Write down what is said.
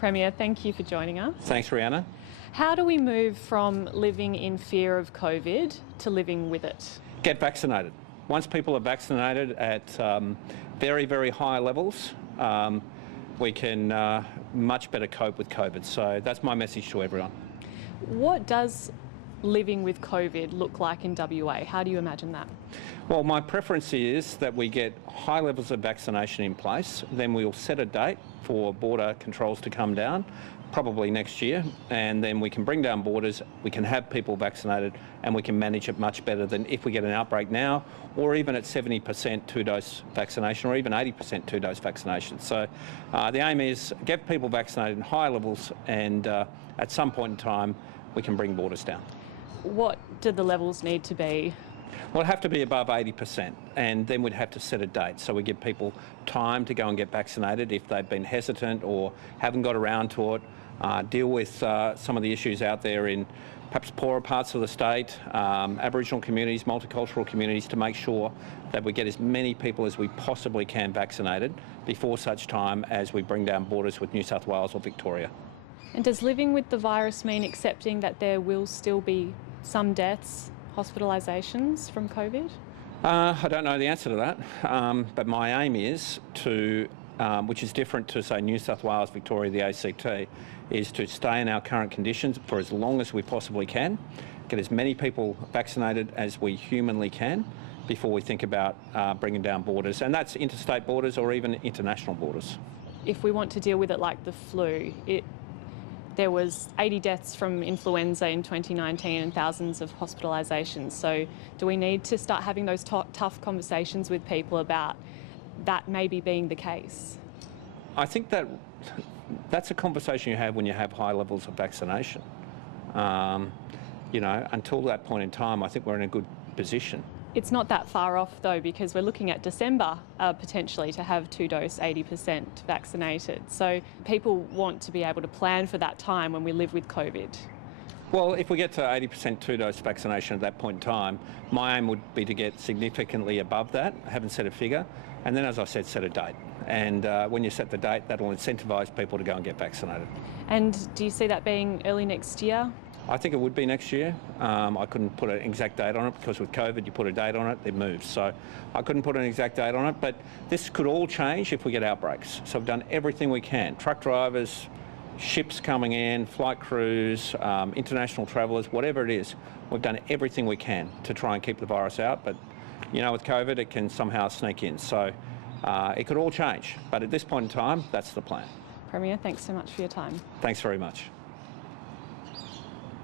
Premier, thank you for joining us. Thanks, Rhiannon. How do we move from living in fear of COVID to living with it? Get vaccinated. Once people are vaccinated at very, very high levels, we can much better cope with COVID. So that's my message to everyone. What does living with COVID look like in WA? How do you imagine that? Well, my preference is that we get high levels of vaccination in place, then we'll set a date for border controls to come down, probably next year, and then we can bring down borders, we can have people vaccinated, and we can manage it much better than if we get an outbreak now, or even at 70% two-dose vaccination, or even 80% two-dose vaccination. So the aim is get people vaccinated in high levels, and at some point in time, we can bring borders down. What do the levels need to be? Well, it'd have to be above 80%, and then we'd have to set a date. So we give people time to go and get vaccinated if they've been hesitant or haven't got around to it, deal with some of the issues out there in perhaps poorer parts of the state, Aboriginal communities, multicultural communities, to make sure that we get as many people as we possibly can vaccinated before such time as we bring down borders with New South Wales or Victoria. And does living with the virus mean accepting that there will still be some deaths, hospitalisations from COVID? I don't know the answer to that, but my aim is to, which is different to, say, New South Wales, Victoria, the ACT, is to stay in our current conditions for as long as we possibly can, get as many people vaccinated as we humanly can before we think about bringing down borders, and that's interstate borders or even international borders. If we want to deal with it like the flu, there was 80 deaths from influenza in 2019 and thousands of hospitalisations. So do we need to start having those tough conversations with people about that maybe being the case? I think that's a conversation you have when you have high levels of vaccination. Until that point in time, I think we're in a good position. It's not that far off though, because we're looking at December potentially to have two-dose 80% vaccinated. So people want to be able to plan for that time when we live with COVID. Well, if we get to 80% two-dose vaccination at that point in time, my aim would be to get significantly above that. I haven't set a figure. And then, as I said, set a date. And when you set the date, that'll incentivise people to go and get vaccinated. And do you see that being early next year? I think it would be next year. I couldn't put an exact date on it because with COVID you put a date on it, it moves. So I couldn't put an exact date on it, but this could all change if we get outbreaks. So we've done everything we can. Truck drivers, ships coming in, flight crews, international travellers, whatever it is, we've done everything we can to try and keep the virus out. But with COVID it can somehow sneak in. So it could all change. But at this point in time, that's the plan. Premier, thanks so much for your time. Thanks very much.